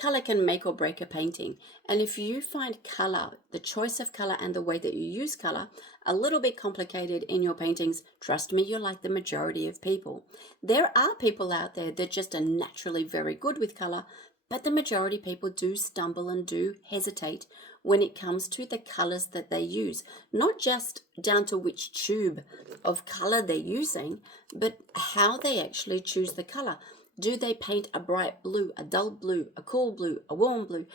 Color can make or break a painting. And if you find color, the choice of color and the way that you use color, a little bit complicated in your paintings, trust me, you're like the majority of people. There are people out there that just are naturally very good with color, but the majority of people do stumble and do hesitate when it comes to the colors that they use. Not just down to which tube of color they're using, but how they actually choose the color. Do they paint a bright blue, a dull blue, a cool blue, a warm blue?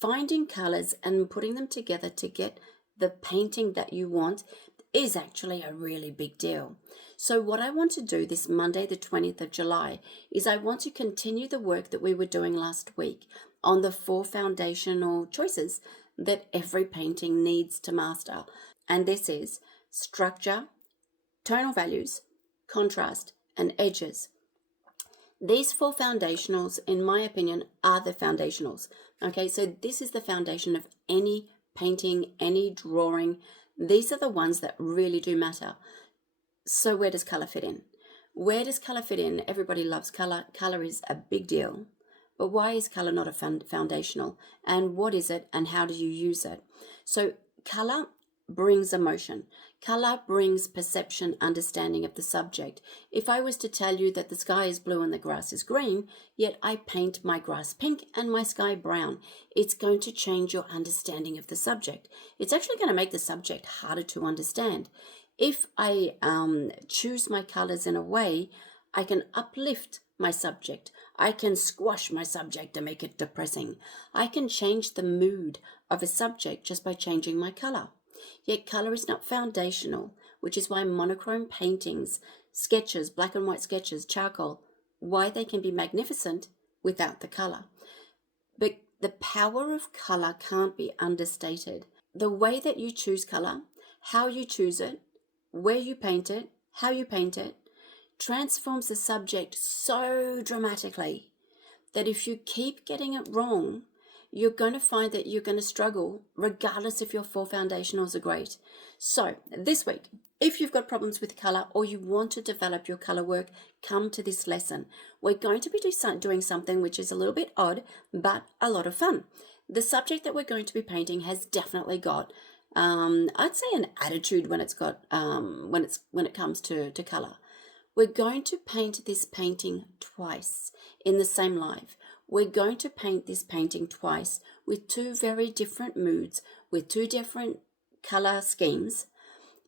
Finding colors and putting them together to get the painting that you want is actually a really big deal. So what I want to do this Monday, the 20th of July, is I want to continue the work that we were doing last week on the 4 foundational choices that every painting needs to master. And this is structure, tonal values, contrast, and edges. These 4 foundationals, in my opinion, are the foundationals. Okay, so this is the foundation of any painting, any drawing. These are the ones that really do matter. So where does color fit in? Where does color fit in? Everybody loves color. Color is a big deal. But why is color not a foundational? And what is it and how do you use it? So color brings emotion. Color brings perception, understanding of the subject. If I was to tell you that the sky is blue and the grass is green, yet I paint my grass pink and my sky brown, it's going to change your understanding of the subject. It's actually going to make the subject harder to understand. If I choose my colors in a way, I can uplift my subject. I can squash my subject and make it depressing. I can change the mood of a subject just by changing my color. Yet color is not foundational, which is why monochrome paintings, sketches, black and white sketches, charcoal, why they can be magnificent without the color. But the power of color can't be understated. The way that you choose color, how you choose it, where you paint it, how you paint it, transforms the subject so dramatically that if you keep getting it wrong, you're going to find that you're going to struggle regardless if your 4 foundationals are great. So this week, if you've got problems with color or you want to develop your color work, come to this lesson. We're going to be doing something which is a little bit odd, but a lot of fun. The subject that we're going to be painting has definitely got, I'd say, an attitude when it's got when it comes to color. We're going to paint this painting twice in the same live. We're going to paint this painting twice with 2 very different moods, with 2 different color schemes,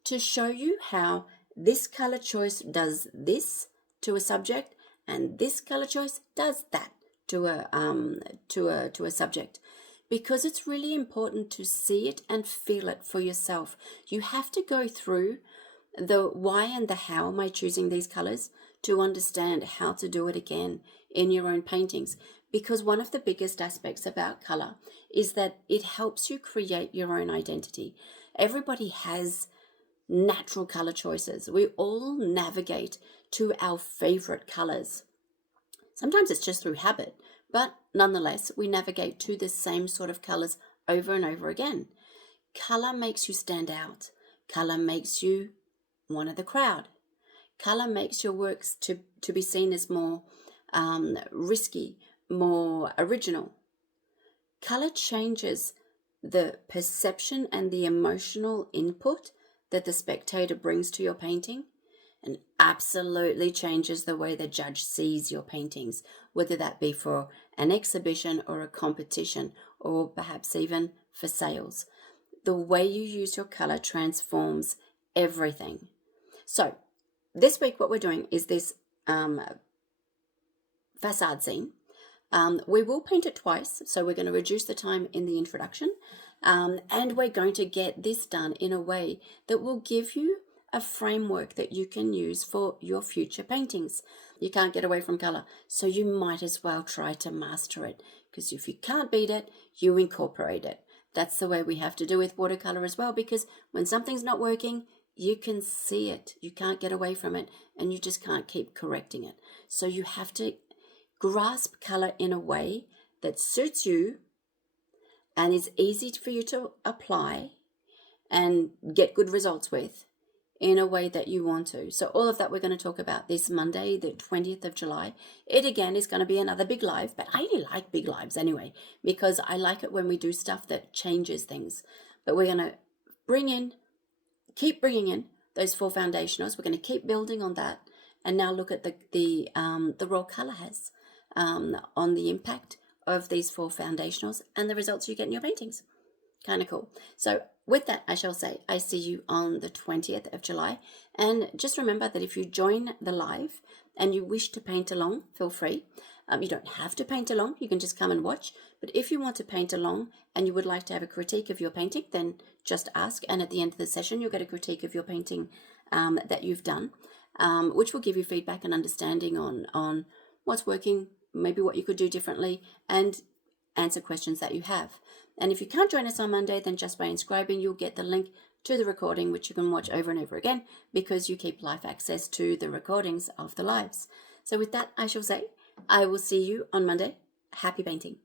to show you how this color choice does this to a subject and this color choice does that to a subject. Because it's really important to see it and feel it for yourself. You have to go through the why and the how am I choosing these colors to understand how to do it again in your own paintings. Because one of the biggest aspects about color is that it helps you create your own identity. Everybody has natural color choices. We all navigate to our favorite colors. Sometimes it's just through habit, but nonetheless, we navigate to the same sort of colors over and over again. Color makes you stand out. Color makes you one of the crowd. Color makes your works to be seen as more risky, more original. Color changes the perception and the emotional input that the spectator brings to your painting, and absolutely changes the way the judge sees your paintings, whether that be for an exhibition or a competition, or perhaps even for sales. The way you use your color transforms everything. So this week what we're doing is this facade scene. We will paint it twice, so we're going to reduce the time in the introduction, and we're going to get this done in a way that will give you a framework that you can use for your future paintings. You can't get away from color, so you might as well try to master it, because if you can't beat it, you incorporate it. That's the way we have to do with watercolor as well, because when something's not working, you can see it. You can't get away from it, and you just can't keep correcting it. So you have to grasp color in a way that suits you and is easy for you to apply and get good results with, in a way that you want to. So all of that we're going to talk about this Monday, the 20th of July. It again is going to be another big live, but I really like big lives anyway, because I like it when we do stuff that changes things. But we're going to keep bringing in those 4 foundationals. We're going to keep building on that, and now look at the role color has on the impact of these 4 foundationals and the results you get in your paintings. Kind of cool. So with that, I shall say I see you on the 20th of July. And just remember that if you join the live and you wish to paint along, feel free. You don't have to paint along. You can just come and watch. But if you want to paint along and you would like to have a critique of your painting, then just ask. And at the end of the session, you'll get a critique of your painting that you've done, which will give you feedback and understanding on what's working, maybe what you could do differently, and answer questions that you have. And if you can't join us on Monday, then just by inscribing, you'll get the link to the recording, which you can watch over and over again, because you keep live access to the recordings of the lives. So with that, I shall say, I will see you on Monday. Happy painting.